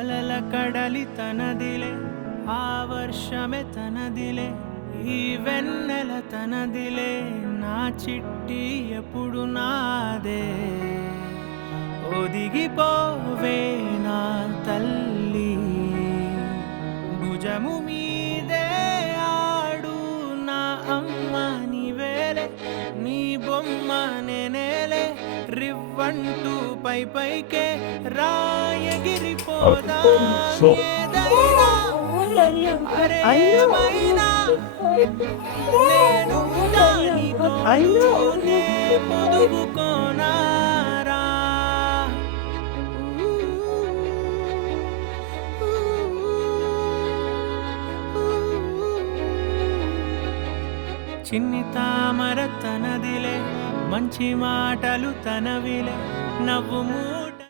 అలల కడలి తనదిలే ఆ వర్షమే తనదిలే ఈ వెన్నెల తనదిలే నా చిట్టి ఎప్పుడు నాదే ఒదిగిపోవే నా తల్లి భుజము మీదే ఆడు నా అమ్మ నీవేలే నీ బొమ్మ నేనేలే రివ్వంటూ పై పైకే రాయగిరిపోదా ఏదైనా అరేమైనా నేను నీతో నే పొదుగుకోనారా చిన్ని తామర తనదిలే మంచి మాటలు తనవిలే నవ్వు మూట